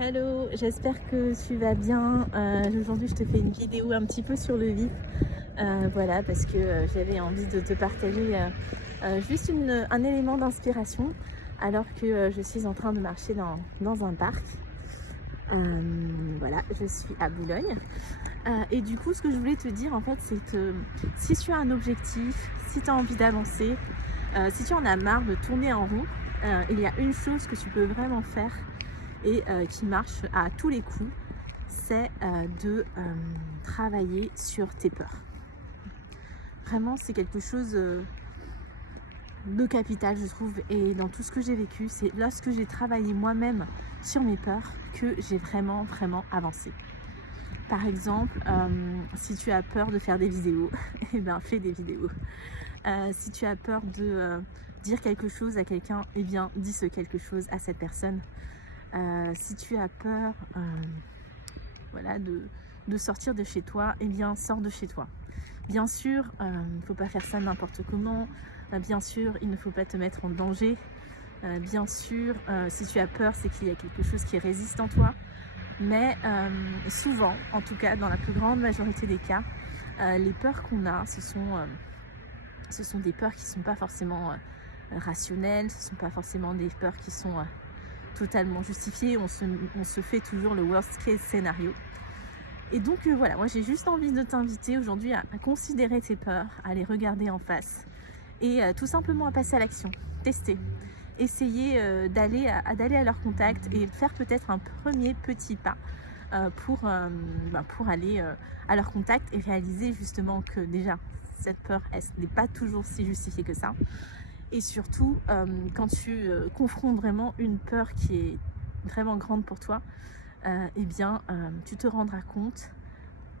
Hello, j'espère que tu vas bien. Aujourd'hui, je te fais une vidéo un petit peu sur le vif. Voilà, parce que j'avais envie de te partager juste un élément d'inspiration alors que je suis en train de marcher dans un parc. Voilà, je suis à Boulogne. Et du coup, ce que je voulais te dire, en fait, c'est que si tu as un objectif, si tu as envie d'avancer, si tu en as marre de tourner en rond, il y a une chose que tu peux vraiment faire et qui marche à tous les coups, c'est de travailler sur tes peurs. Vraiment, c'est quelque chose de capital, je trouve, et dans tout ce que j'ai vécu, c'est lorsque j'ai travaillé moi-même sur mes peurs que j'ai vraiment avancé. Par exemple, si tu as peur de faire des vidéos, eh bien fais des vidéos. Si tu as peur de dire quelque chose à quelqu'un, eh bien dis ce quelque chose à cette personne. Si tu as peur voilà, de sortir de chez toi, eh bien sors de chez toi. Bien sûr, il ne faut pas faire ça n'importe comment. Bien sûr, il ne faut pas te mettre en danger. Bien sûr, si tu as peur, c'est qu'il y a quelque chose qui résiste en toi. Mais souvent, en tout cas dans la plus grande majorité des cas, les peurs qu'on a, ce sont des peurs qui ne sont pas forcément rationnelles, ce ne sont pas forcément des peurs qui sont totalement justifiées. On se fait toujours le worst case scénario. Et donc voilà, moi j'ai juste envie de t'inviter aujourd'hui à considérer tes peurs, à les regarder en face et tout simplement à passer à l'action, tester. Essayer d'aller à leur contact et faire peut-être un premier petit pas pour aller à leur contact et réaliser justement que déjà cette peur, elle n'est pas toujours si justifiée que ça. Et surtout, quand tu confrontes vraiment une peur qui est vraiment grande pour toi, eh bien, tu te rendras compte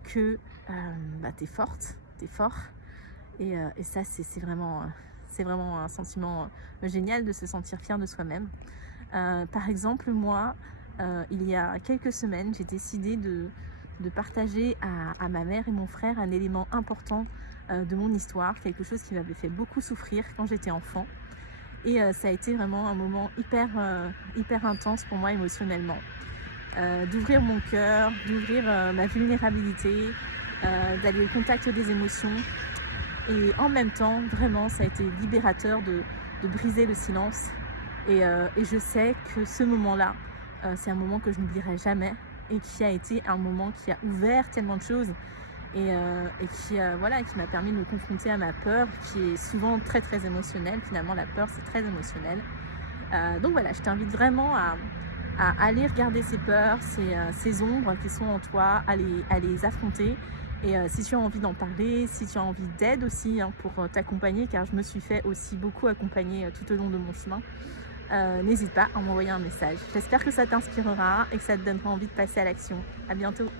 que tu es forte, tu es fort. Et ça, c'est vraiment un sentiment génial de se sentir fier de soi-même. Par exemple, moi, il y a quelques semaines, j'ai décidé de partager à ma mère et mon frère un élément important de mon histoire, quelque chose qui m'avait fait beaucoup souffrir quand j'étais enfant. Et ça a été vraiment un moment hyper intense pour moi émotionnellement. D'ouvrir mon cœur, d'ouvrir ma vulnérabilité, d'aller au contact des émotions. Et en même temps, vraiment, ça a été libérateur de briser le silence. Et je sais que ce moment-là, c'est un moment que je n'oublierai jamais et qui a été un moment qui a ouvert tellement de choses et qui m'a permis de me confronter à ma peur, qui est souvent très émotionnelle. Finalement, la peur, c'est très émotionnel. Donc voilà, je t'invite vraiment à aller regarder ces peurs, ces ombres qui sont en toi, à les affronter. Et si tu as envie d'en parler, si tu as envie d'aide aussi pour t'accompagner, car je me suis fait aussi beaucoup accompagner tout au long de mon chemin, n'hésite pas à m'envoyer un message. J'espère que ça t'inspirera et que ça te donnera envie de passer à l'action. À bientôt.